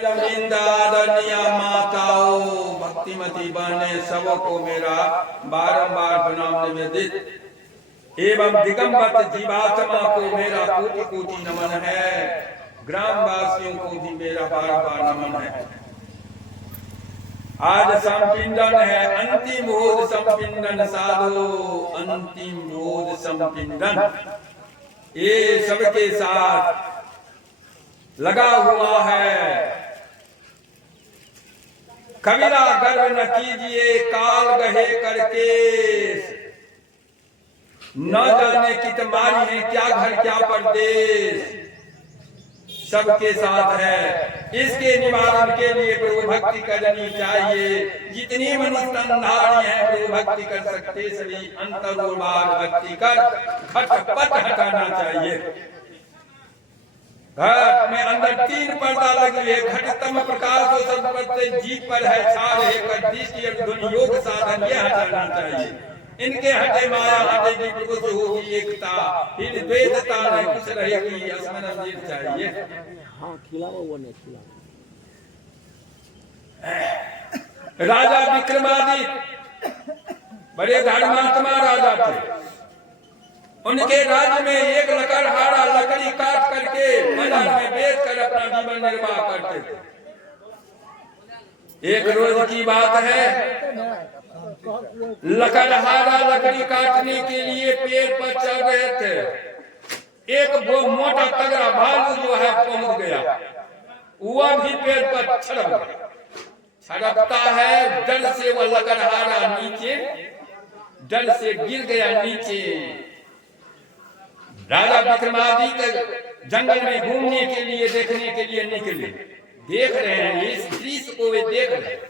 आदरणीय माताओं, भक्तिमती बहने सबको मेरा बारंबार प्रणाम निवेदित एवं दिगंबर जीवात्मा को मेरा कोटि कोटि नमन है। ग्रामवासियों को भी मेरा बारंबार नमन है। आज संपिंडन है, अंतिम भोज संपिंडन साधो, अंतिम भोज संपिंडन। ये सबके साथ लगा हुआ है। कबीरा गर्व न कीजिए काल गहे करके, न जाने की तुम्हारी है क्या घर क्या परदेश। सबके साथ है, इसके निवारण के लिए प्रभु भक्ति करनी चाहिए। जितनी मनुष्यधारी है प्रभु भक्ति कर सकते सभी अंतरोबार भक्ति कर खटपट हटाना चाहिए। घट में अंदर तीन पर्दा लगी है, घटतम प्रकाश तो सब प्रत्येक जीव पर है छार है कर दृष्टि ध्वनि योग साधन ये हटाना चाहिए। इनके हटे माया हटेगी प्रभु से होगी एकता, फिर द्वैतता नहीं कुछ रहेगी स्मरण जीव चाहिए। हाँ खिलाओ वो नहीं खिलाओ। राजा विक्रमादित्य बड़े धर्मात्मा राजा थे। उनके राज्य में एक लकड़हारा लकड़ी काट करके बाजार में बेच कर अपना जीवन निर्वाह करते थे। एक रोज की बात है, लकड़हारा लकड़ी काटने के लिए पेड़ पर चढ़ रहे थे। एक वो मोटा तगड़ा भालू जो है पहुंच गया, वह भी पेड़ पर छड़कता है। डर से वह लकड़हारा नीचे, डर से गिर गया नीचे। राजा विक्रमादित्य जंगल में घूमने के लिए देखने के लिए निकले। देख रहे हैं इस दृश्य को, वे देख रहे हैं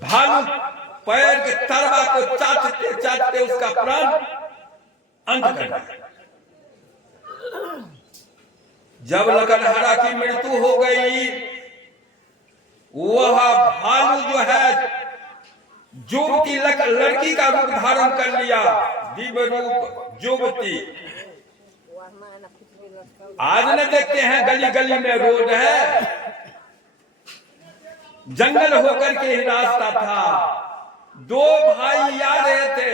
भालू पैर के तलवा को चाटते चाटते उसका प्राण अंत कर दिया। जब लकड़हारा की मृत्यु हो गई, वह भालू जो है युवती लड़की का रूप धारण कर लिया, दिव्य रूप युवती। आज न देखते हैं गली गली में रोड है, जंगल होकर के ही रास्ता था। दो भाई आ रहे थे,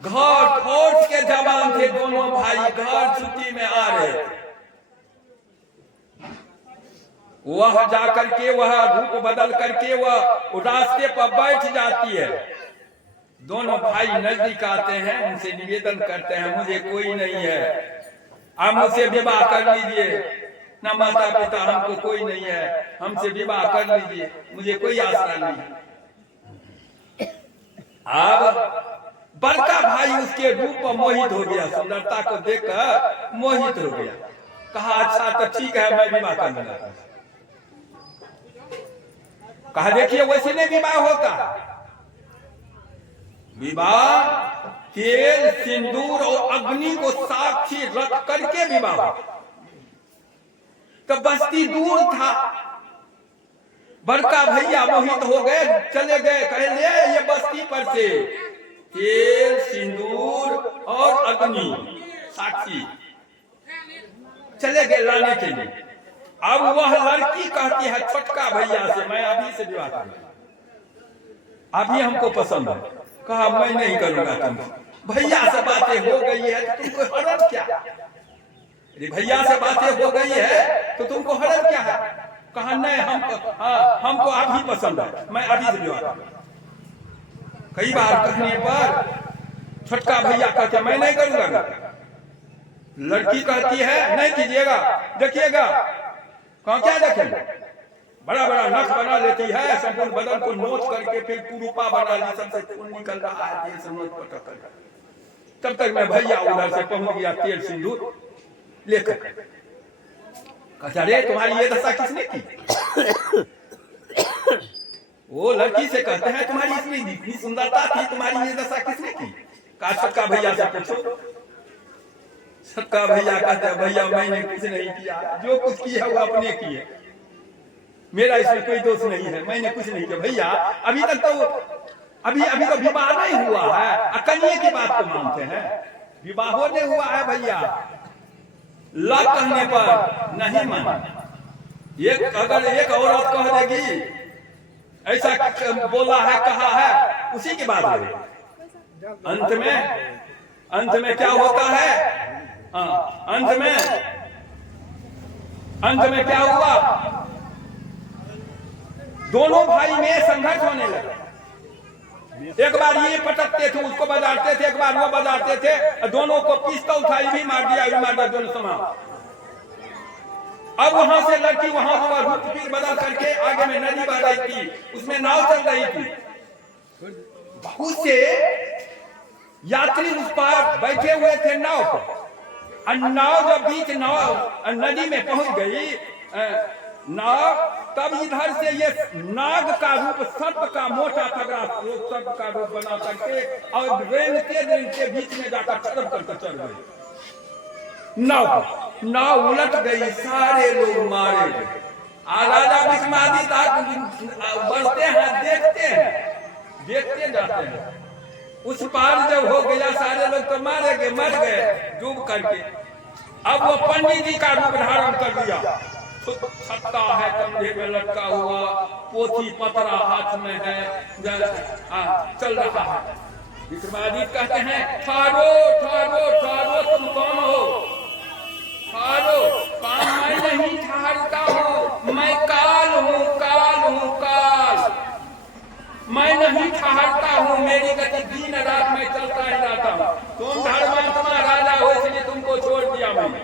घर फौज के जवान थे दोनों भाई, घर छुट्टी में आ रहे थे। वह जाकर के वह रूप बदल करके वह रास्ते पर बैठ जाती है। दोनों भाई नजदीक आते हैं, उनसे निवेदन करते हैं मुझे कोई नहीं है, आप मुझसे विवाह कर लीजिए। ना माता पिता हमको कोई नहीं है, हमसे विवाह कर लीजिए, मुझे कोई आशा नहीं। अब बड़का भाई उसके रूप पर मोहित हो गया, सुंदरता को देखकर मोहित हो गया। कहा अच्छा तो ठीक है मैं विवाह कर लूंगा। कहा देखिए वैसे नहीं विवाह होता, विवाह तेल सिंदूर और अग्नि को साक्षी रख करके विवाह होता। तो बस्ती दूर था, बड़का भैया मोहित हो गए, चले गए, कहे ले ये बस्ती पर से तेल सिंदूर और अग्नि साक्षी चले गए लाने के लिए। अब वह लड़की कहती है छोटका भैया से मैं अभी से विवाह करूंगा, अभी हमको पसंद है। कहा मैं नहीं करूंगा तुमसे। भैया से बातें हो गई है तो तुमको हरज क्या? भैया से बातें हो गई है तो तुमको हरज क्या है? कहा नहीं हमको अभी पसंद है, मैं अभी से विवाह करूंगा। कई बार कहने पर छोटका भैया कहते मैं नहीं करूंगा। लड़की कहती है नहीं कीजिएगा, देखिएगा। कहा क्या देखेंगे? बड़ा बड़ा नख बना लेती है, संपूर्ण बदन को नोच करके फिर कुरूपा बना ली, सबसे खून निकल रहा है, दिल से नोच पटक कर। तब तक मैं भैया उधर से पहुंच गया तेल सिंदूर लेकर। कहा अरे तुम्हारी ये दशा किसने की? वो लड़की से कहते हैं तुम्हारी इसमें इतनी सुंदरता थी, तुम्हारी ये दशा किसने की? कहा छोटका भैया से पूछो। छोटका भैया कहते हैं भैया मैंने कुछ नहीं किया, जो कुछ किया वो अपने किए, मेरा इसमें कोई दोष नहीं है, मैंने कुछ नहीं किया। भैया अभी तक तो अभी तो विवाह नहीं हुआ है, कन्या की बात को मानते हैं, विवाह नहीं हुआ है भैया। ला कहने पर नहीं माना। अगर एक औरत कह देगी ऐसा बोला है कहा है, उसी की बात है। अंत में क्या होता है? अंत में क्या हुआ? दोनों भाई में संघर्ष होने लगा। एक बार ये पटकते थे, उसको बजाते थे, एक बार वो बजाते थे, दोनों को पिस्तौल उठाई भी मार दिया, दोनों समान। अब वहां से लड़की वहां फिर बदल करके आगे में नदी बह रही थी, उसमें नाव चल रही थी। बहुत से यात्री उस पर बैठे हुए थे नाव पर। नाव जब बीच नाव नदी में पहुंच गई नाव, तब इधर से ये नाग का रूप, सर्प का मोटा तगड़ा सर्प का रूप बना करके और रेंगते बीच में जाकर चढ़ करके चढ़ गई। नाव उलट गई, सारे लोग मारे गए। राजा विक्रमादित्य बढ़ते हैं, देखते जाते हैं। उस पार जब हो गया, सारे लोग तो मर गए डूब करके। अब वो पंडित जी का रूप धारण कर दिया, छत्ता है कंधे में लटका हुआ, पोथी पतरा हाथ में है, चल रहा है। विक्रमादित्य कहते हैं, ठहरो ठहरो ठहरो, तुम कौन हो? ठहरो, मैं नहीं ठहरता हूँ, मैं काल हूँ, काल। मैं नहीं ठहरता हूँ, मेरी गति दिन रात में चलता ही रहता हूँ। तुम धर्मात्मा राजा हो, इसलिए तुमको छोड़ दिया मैंने।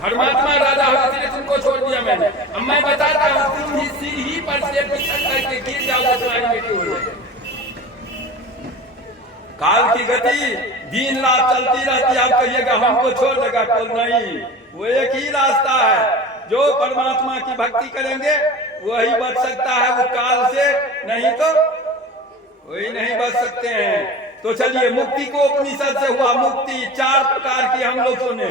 धर्मात्मा राजा हो, इसलिए तुमको छोड़ दिया मैंने। अब मैं बताता हूँ, तुम ही सीढ़ी पर से फिसल करके गिर जाओ, तुम्हारी बेटी हो जाए। काल की गति दिन रात चलती रहती है। आप कहिएगा हमको छोड़ देगा, तो नहीं, वो एक ही रास्ता है। जो परमात्मा की भक्ति करेंगे वही बच सकता है वो काल से, नहीं तो वही नहीं बच सकते हैं। तो चलिए, मुक्ति को उपनिषद से हुआ मुक्ति। 4 प्रकार की हम लोग सुने।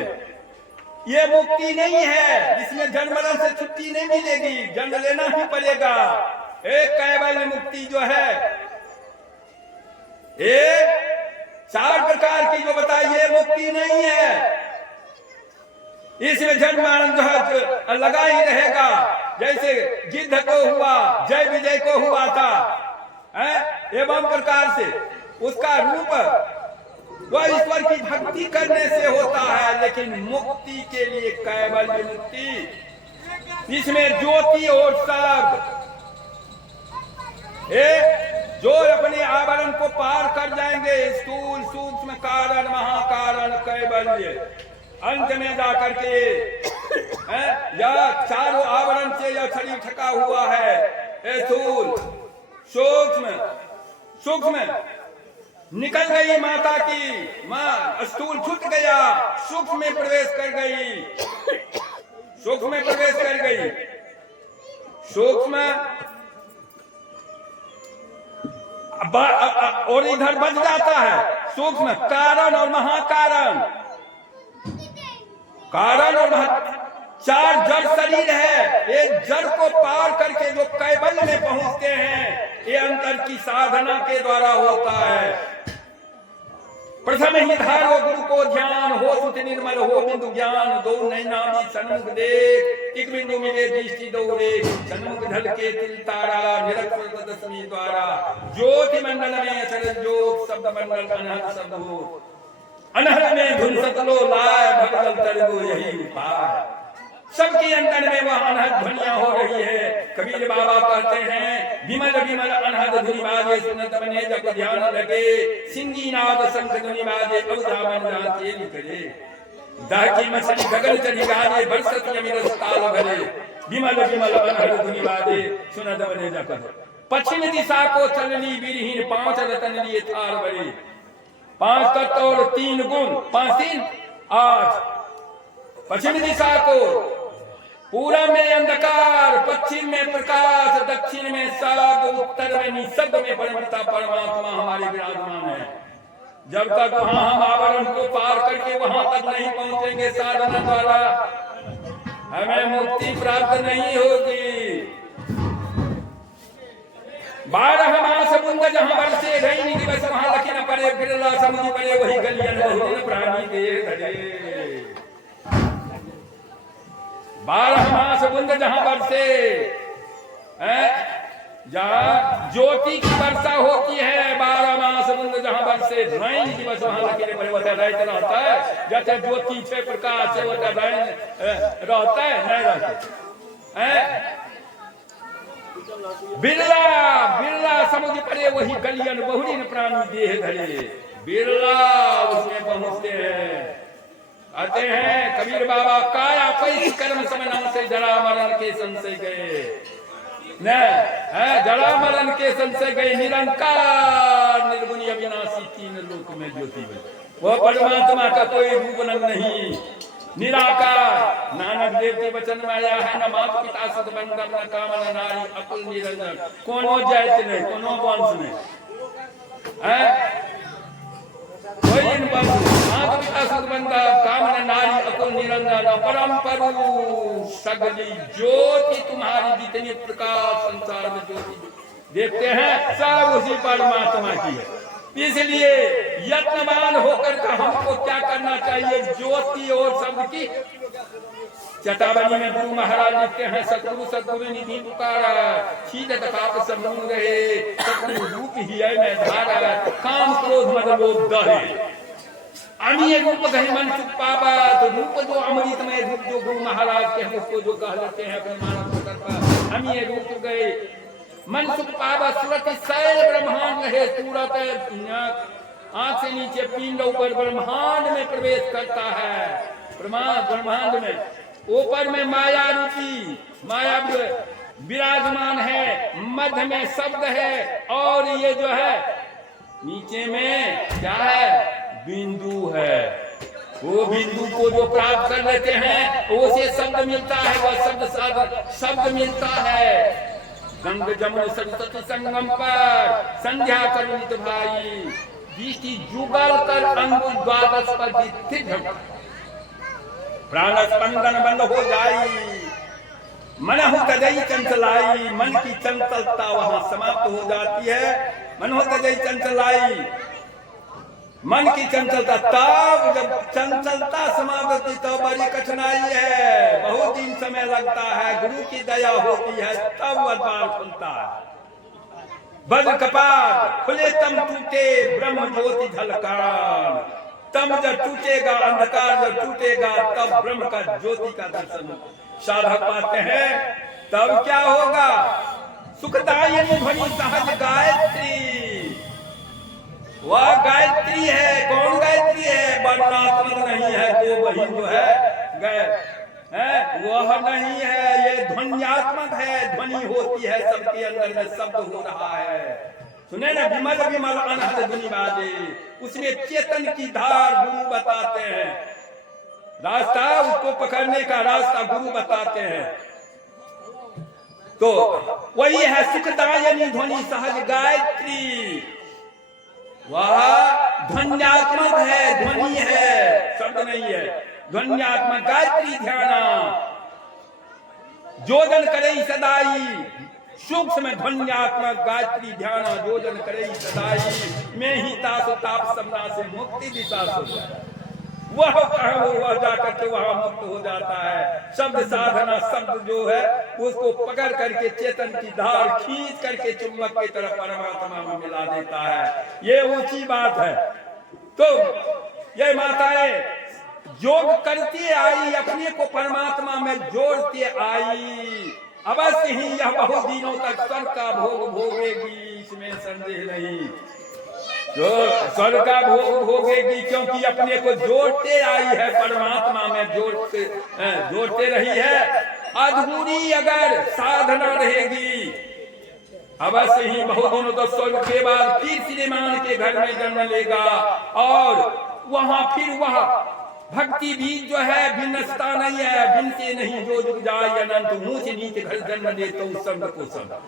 ये मुक्ति नहीं है, इसमें जन्म मरण से छुट्टी नहीं मिलेगी, जन्म लेना ही पड़ेगा। एक कैवल्य मुक्ति जो है, एक 4 प्रकार की जो बताई, ये मुक्ति नहीं है। इसमें जन्म मरण जो है लगा ही रहेगा। जैसे गिद्ध को हुआ, जय विजय को हुआ था, एवं प्रकार से उसका रूप वह ईश्वर की भक्ति करने से होता है। लेकिन मुक्ति के लिए कैवल्य मुक्ति, इसमें ज्योति और शब्द, जो अपने आवरण को पार कर जाएंगे, स्थूल सूक्ष्म कारण महाकारण कैवल्य, अंत में जाकर के या चारों आवरण से यह शरीर ढका हुआ है। स्थूल सूक्ष्म निकल गई माता की, माँ स्थूल छूट गया, सूक्ष्म में प्रवेश कर गई, सूक्ष्म और इधर बच जाता है सूक्ष्म कारण और महाकारण। कारण और 4 जड़ शरीर है। ये जड़ को पार करके जो कैवल्य में पहुंचते हैं, ये अंतर की साधना के द्वारा होता है। प्रथम ही धारो गुरु को ध्यान, हो सुत निर्मल हो बिंदु ज्ञान, दो नैना सन्मुख देख, एक बिंदु मिले दृष्टि दौरे, सन्मुख ढलके तिल तारा, निरक्षर दशमी द्वारा, ज्योति मंडल में अचरज ज्योत, शब्द मंडल अनहद शब्द हो, अनहद में धुन सतलो लाय, भगवल तरगो यही उपाय। सबके अंदर में वह अनहद ध्वनियां हो रही है। कबीर बाबा कहते हैं, विमल विमल अनहद धुनि बाजे, सुनत बने जब ध्यान लगे, सिंगी नाद शंख धुनि बाजे, अवधा मन जाते निकले, दाह की मछली गगन चढ़ी गाजे, बरसत यमिरस ताल भरे, विमल विमल अनहद धुनि बाजे, सुनत बने जब। पश्चिम दिशा को चलनी बीरहीन, 5 रतन लिए थाल भरे, 5 तत्व और 3 गुण, 5 3 8। पश्चिम दिशा को, पूरब में अंधकार, पश्चिम में प्रकाश, दक्षिण में शब्द, उत्तर में निशब्द में परमपिता परमात्मा हमारे विराजमान है। जब तक वहां हम आवरण को पार करके वहां तक नहीं पहुंचेंगे साधना द्वारा, हमें मुक्ति प्राप्त नहीं होगी। 12 मास बुंद जहां बरसे रही दिवस, वहां लखी न पड़े, बिरला समुझ पड़े, वही गलियन बहुदिन प्राणी दे धरे। 12 मास बुंद जहां बरसे, जहां ज्योति की वर्षा होती है, 12 मास बुंद जहां बरसे, रैन दिवस वहां लकीरे पड़े होता है, रहता रहता है, जैसे ज्योति से प्रकाश से होता रैन रहता है, नहीं रहता। बिरला बिरला समझ पड़े वही गलियन बहुरीन प्राणी देह धरे, बिरला उसमें पहुंचते हैं। आते हैं कबीर बाबा, काया पैस कर्म समनाम से जरा मरण के संशय गए, न जरा मरण के संशय गए, निरंकार निर्गुण अविनाशी तीन लोक में ज्योति बनी। वह परमात्मा का कोई रूप नहीं, निराकार। नानक देव के वचन में आया है, न माता पिता सुत बंधन, न काम न नारी अकुल निरंजन। कोनो जाति नहीं, कोनो वंश नहीं, कोई माता पिता सुत बंधन, काम न नारी अकुल निरंजन, परम परु सगली ज्योति तुम्हारी, जितनी प्रकाश संसार में ज्योति देखते हैं सब उसी परमात्मा की है। इसलिए यत्नवान होकर का हमको क्या करना चाहिए, ज्योति और शब्द की चेतावनी में गुरु महाराज लिखते हैं, सतगुरु सतगुरु निधि पुकारा, शीतत पाप समूह रहे, सतगुरु रूप ही है मैं धारा, काम क्रोध मद लोभ दहे, अमीय रूप गहे मन सुख पावा। तो रूप जो अमृतमय रूप जो गुरु महाराज के हैं उसको जो कह लेते हैं अपने मानव पर, अमीय रूप गए मन सुख पावा, सूरत शैल ब्रह्मांड रहे, सूरत आंख से नीचे पिंड ऊपर ब्रह्मांड में प्रवेश करता है, ब्रह्मांड में ऊपर में माया रूपी माया विराजमान है, मध्य में शब्द है, और ये जो है नीचे में क्या है, बिंदु है। वो बिंदु को जो प्राप्त कर लेते हैं उसे शब्द मिलता है, वह शब्द मिलता है। गंग जमुन सरस्वती संगम पर संध्या करुणित भाई, दृष्टि जुगल कर अंगुल द्वादश पर प्राण स्पंदन बंद हो जाई, मन हो तजई चंचलाई, मन की चंचलता वहां समाप्त हो जाती है। मन हो तजई चंचलाई, मन की चंचलता, तब जब चंचलता समाप्त होती तो बड़ी कठिनाई है, बहुत दिन समय लगता है, गुरु की दया होती है तब वह द्वार खुलता है। बद कपाट खुले तम टूटे ब्रह्म ज्योति झलकार, तम जब टूटेगा अंधकार, जब टूटेगा तब ब्रह्म का ज्योति का दर्शन साधक पाते हैं। तब क्या होगा, सुखदायिनी ध्वनि सहज गायत्री, वह गायत्री है। कौन गायत्री है, वर्णात्मक नहीं है, तो वही जो है वह नहीं है, ये ध्वन्यात्मक है, ध्वनि होती है सबके अंदर में, शब्द हो रहा है। सुने ना, विमल विमल अनहद धुनि बाजे, उसमें चेतन की धार गुरु बताते हैं, रास्ता उसको पकड़ने का रास्ता गुरु बताते हैं। तो वही है सुखदायिनी ध्वनि सहज गायत्री, वह ध्वन्यात्मक है, ध्वनि है, शब्द नहीं है, ध्वन्यात्मक गायत्री ध्याना, जोजन करे सदाई, सूक्ष्म ध्वन्यात्मक गायत्री ध्याना, जोजन करे सदाई, में ही ताप ताप सबना से मुक्ति दिशा हो जाए। वह कहा वह जाकर के वहां मुक्त हो जाता है। शब्द साधना, शब्द जो है उसको पकड़ करके चेतन की धार खींच करके चुंबक की तरफ परमात्मा में मिला देता है। ये ऊंची बात है। तो ये माताएं योग करती आई, अपने को परमात्मा में जोड़ती आई, अवश्य ही यह बहुत दिनों तक स्वर्ग का भोग भोगेगी, इसमें संदेह नहीं। जो स्वर्ग का भोग भोगेगी, क्योंकि अपने को जोड़ते आई है, परमात्मा में जोड़ते रही है। अधूरी अगर साधना रहेगी, अवश्य ही बहुत दिनों तक स्वर्ग के बाद फिर श्रीमान के घर में जन्म लेगा, और वहां फिर वह भक्ति बीज जो है भिन्नता नहीं है, भिन्नते नहीं, जो जुग जाए अनंत, मुंह से नीचे घर जन्म दे तो उस शब्द को सब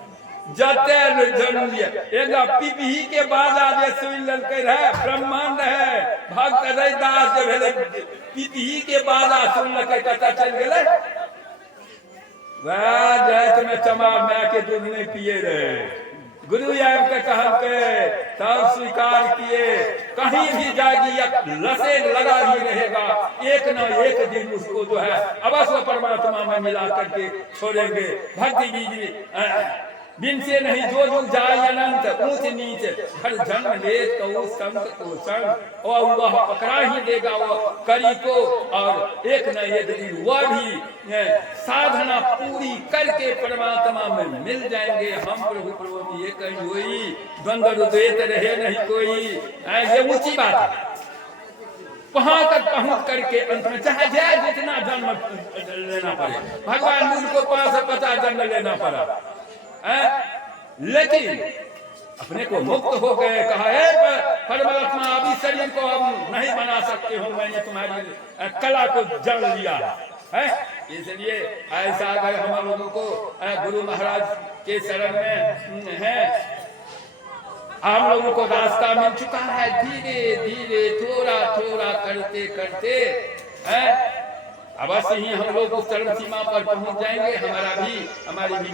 जाते जन्म लिया। एक पिपही के बाद आज सुन ललकर है, ब्रह्मांड है, भक्त रैदास जो है पिपही के बाद सुन ललकर पता चल गए, वह जय तुम्हें चमा मैं के दूध नहीं पिए रहे, गुरु यार के कहल के तब स्वीकार किए। कहीं भी जाएगी या लसे लगा ही रहेगा, एक न एक दिन उसको जो है अवश्य परमात्मा में मिला करके छोड़ेंगे। भक्ति बीज बिन से नहीं जो जो जाय अनंत, ऊंच नीच हर जन्म ले तो संत को संग, और वह पकड़ा ही देगा वो करी को। और एक न एक दिन वह भी साधना पूरी करके परमात्मा में मिल जाएंगे। हम प्रभु प्रभु ये कहीं हुई द्वंद्व द्वैत रहे नहीं कोई, ये ऊंची बात है। वहां तक पहुंच करके अंत में चाहे जाए जितना जन्म लेना पड़े, भगवान मुझको 5 से 50 जन्म लेना पड़ा, लेकिन अपने को मुक्त हो गए। कहा है परमात्मा अभी शरीर को हम नहीं बना सकते हो, मैंने तुम्हारी कला को जड़ लिया है। इसलिए ऐसा अगर हम लोगों को गुरु महाराज के शरण में है, हम लोगों को रास्ता मिल चुका है। धीरे धीरे थोड़ा थोड़ा करते करते अवश्य ही हम लोग उस चरम सीमा पर पहुंच जाएंगे। हमारी भी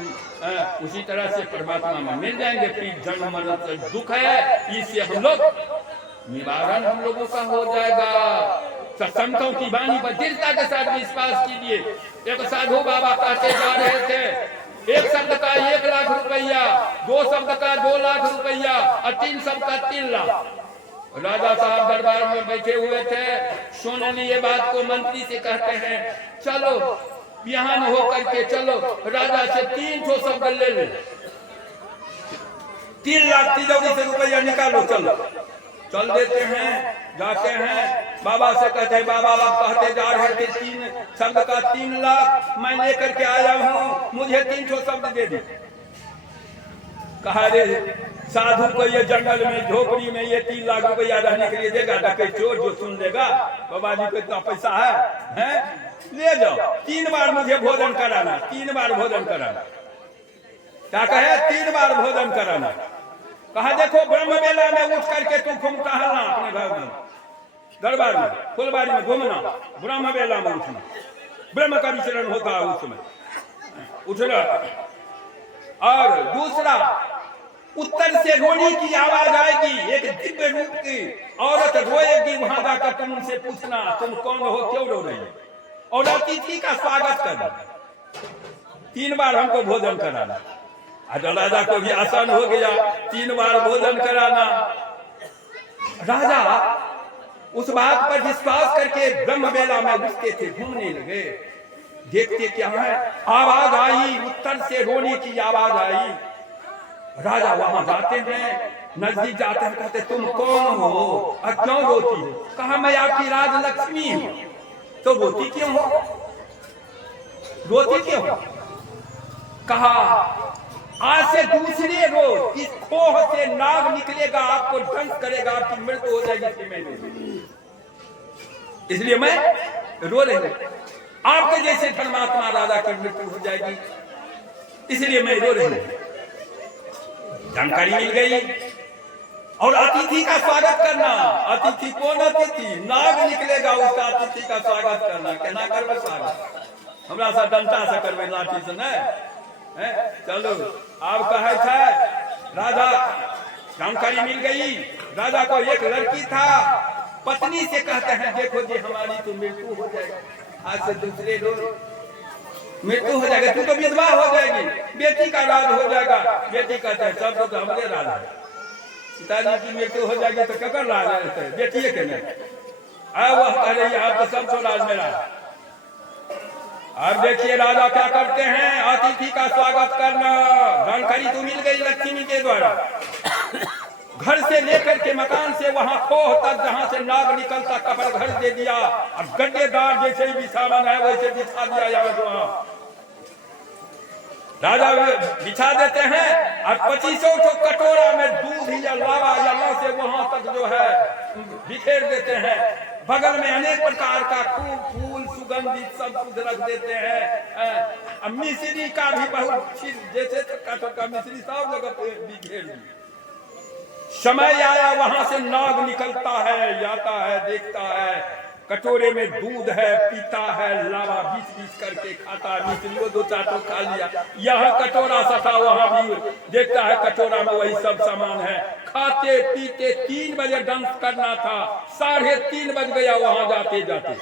उसी तरह से परमात्मा में मिल जाएंगे। फिर जन्म मरण दुख है, इससे हम लोग निवारण हम लोगों का हो जाएगा। संतों की वाणी पर दृढ़ता के साथ विश्वास कीजिए। एक साधु बाबा कहते जा रहे थे, एक शब्द का 1 लाख रुपया, 2 शब्द का 2 लाख रुपया और 3 शब्द का 3 लाख। राजा साहब दरबार में बैठे हुए थे, सुन ये बात को मंत्री से कहते हैं, चलो बिहान हो करके चलो राजा से 300 शब्द ले ले, 3 लाख तिजोरी से रुपया निकालो, चलो। चल देते हैं, जाते हैं, बाबा से कहते हैं, बाबा आप कहते जा रहे थे 3 शब्द का 3 लाख, मैं लेकर के आया हूँ, मुझे 300 शब्द दे दी। कहा रे साधु को ये जंगल में झोपड़ी में ये 3 लाख रुपया रहने के लिए देगा? डकैत चोर जो सुन लेगा, बाबा जी को इतना पैसा है ले जाओ, 3 बार मुझे भोजन कराना, 3 बार भोजन कराना। क्या कहे? 3 बार भोजन कराना। कहा देखो ब्रह्म बेला में उठ करके तू घूम टहलना अपने घर में, दरबार में, फुलबाड़ी में घूमना, ब्रह्म बेला में उठना, ब्रह्म का विचरण होता है उसमें उठना। और दूसरा, उत्तर से रोने की आवाज आएगी, एक दिव्य रूप की औरत रोएगी, वहां जाकर तुम उनसे पूछना तुम कौन हो, क्यों रो रही हो, और अतिथि का स्वागत करना। 3 बार हमको भोजन कराना। राजा को भी आसान हो गया, 3 बार भोजन कराना। राजा उस बात पर विश्वास करके ब्रह्म बेला में उठते थे, घूमने लगे। देखते क्या है, आवाज आई, उत्तर से रोने की आवाज आई। राजा वहां जाते हैं, नजदीक जाते हैं, कहते तुम कौन हो और क्यों रोती हो? कहा मैं आपकी राजलक्ष्मी हूं। तो रोती क्यों हो, रोती क्यों हो? कहा आज से दूसरे रोज इस खोह से नाग निकलेगा, आपको दंश करेगा, आपकी मृत्यु हो जाएगी, इसलिए मैं रो रही हूं। आपके जैसे परमात्मा राजा की मृत्यु हो जाएगी, इसलिए मैं रो रही हूं। जानकारी मिल गई। और अतिथि का स्वागत करना। अतिथि कौन अतिथि? नाग निकलेगा, उसका अतिथि का स्वागत करना। कहना करवे स्वागत, हमरा सा डंटा से करवे, लाठी से नहीं। चलो आप कहे थे राजा, जानकारी मिल गई। राजा को एक लड़की था, पत्नी से कहते हैं देखो जी हमारी तो मृत्यु हो जाएगी, आज से दूसरे रोज मृत्यु हो जाएगा, तू तो विधवा हो जाएगी, बेटी का राज हो जाएगा। बेटी कहते हैं सब तो हमारे राज है, पिताजी की मृत्यु हो जाएगी तो क्या कर राज रहते है, बेटी के नहीं। वह कह रही है आप तो सब तो राज मेरा। अब देखिए राजा क्या करते हैं, अतिथि का स्वागत करना। जानकारी तो मिल गई लक्ष्मी के द्वारा। घर से लेकर के मकान से वहां खोह तक जहां से नाग निकलता, कपड़ घर दे दिया। अब गड्ढेदार जैसे भी सामान है वैसे बिछा दिया जाए। राजा बिछा देते हैं और 2500 कटोरा में दूध या लावा यहाँ से वहां तक जो है बिखेर देते हैं। बगल में अनेक प्रकार का फूल सुगंधित सब कुछ रख देते हैं। मिश्री का भी बहुत चीज, जैसे का मिश्री सब जगह बिखेर दी। समय आया, वहां से नाग निकलता है, जाता है, देखता है, कटोरे में दूध है, पीता है, लावा बीच बीच करके खाता, मिचलियो दो चार तो खा लिया। यहाँ कटोरा सटा, वहां भी देखता है कटोरा में वही सब सामान है। खाते पीते 3 बजे डांस करना था, 3:30 बज गया वहां जाते जाते।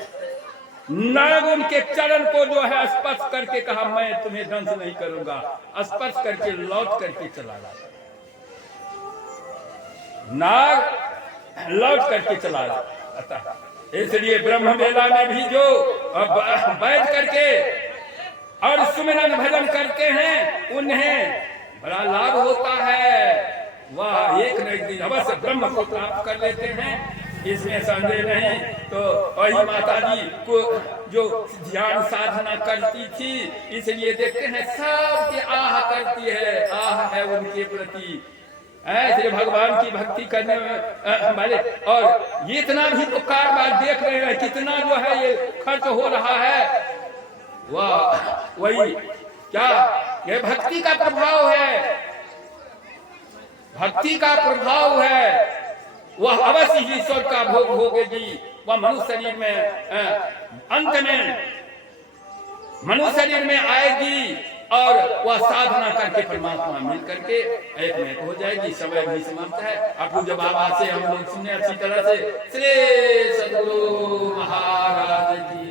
नाग उनके चरण को जो है स्पर्श करके कहा, मैं तुम्हें डांस नहीं करूंगा। स्पर्श करके लौट करके चला गया। नाग लौट करके चला गया। इसलिए ब्रह्म मेला में भी जो बैठ करके और सुमिरन भजन करते हैं, उन्हें बड़ा लाभ होता है। वह एक न एक दिन अवश्य ब्रह्म को प्राप्त कर लेते हैं, इसमें संदेह नहीं। तो वही माता जी को जो ध्यान साधना करती थी, इसलिए देखते हैं सबके आह करती है, आह है उनके प्रति। ऐसे भगवान की भक्ति करने वाले, और ये इतना भी तो कारबार देख रहे हैं, कितना जो है ये खर्च हो रहा है। वह वही क्या, ये भक्ति का प्रभाव है, भक्ति का प्रभाव है। वह अवश्य ही ईश्वर का भोग भोगेगी। वह मनुष्य शरीर में अंत में मनुष्य शरीर में आएगी और वह साधना करके परमात्मा मिल करके एक में हो जाएगी। समय भी समाप्त है। अब जब बाबा से हम लोग सुने अच्छी तरह से, श्री सद्गुरु महाराज जी।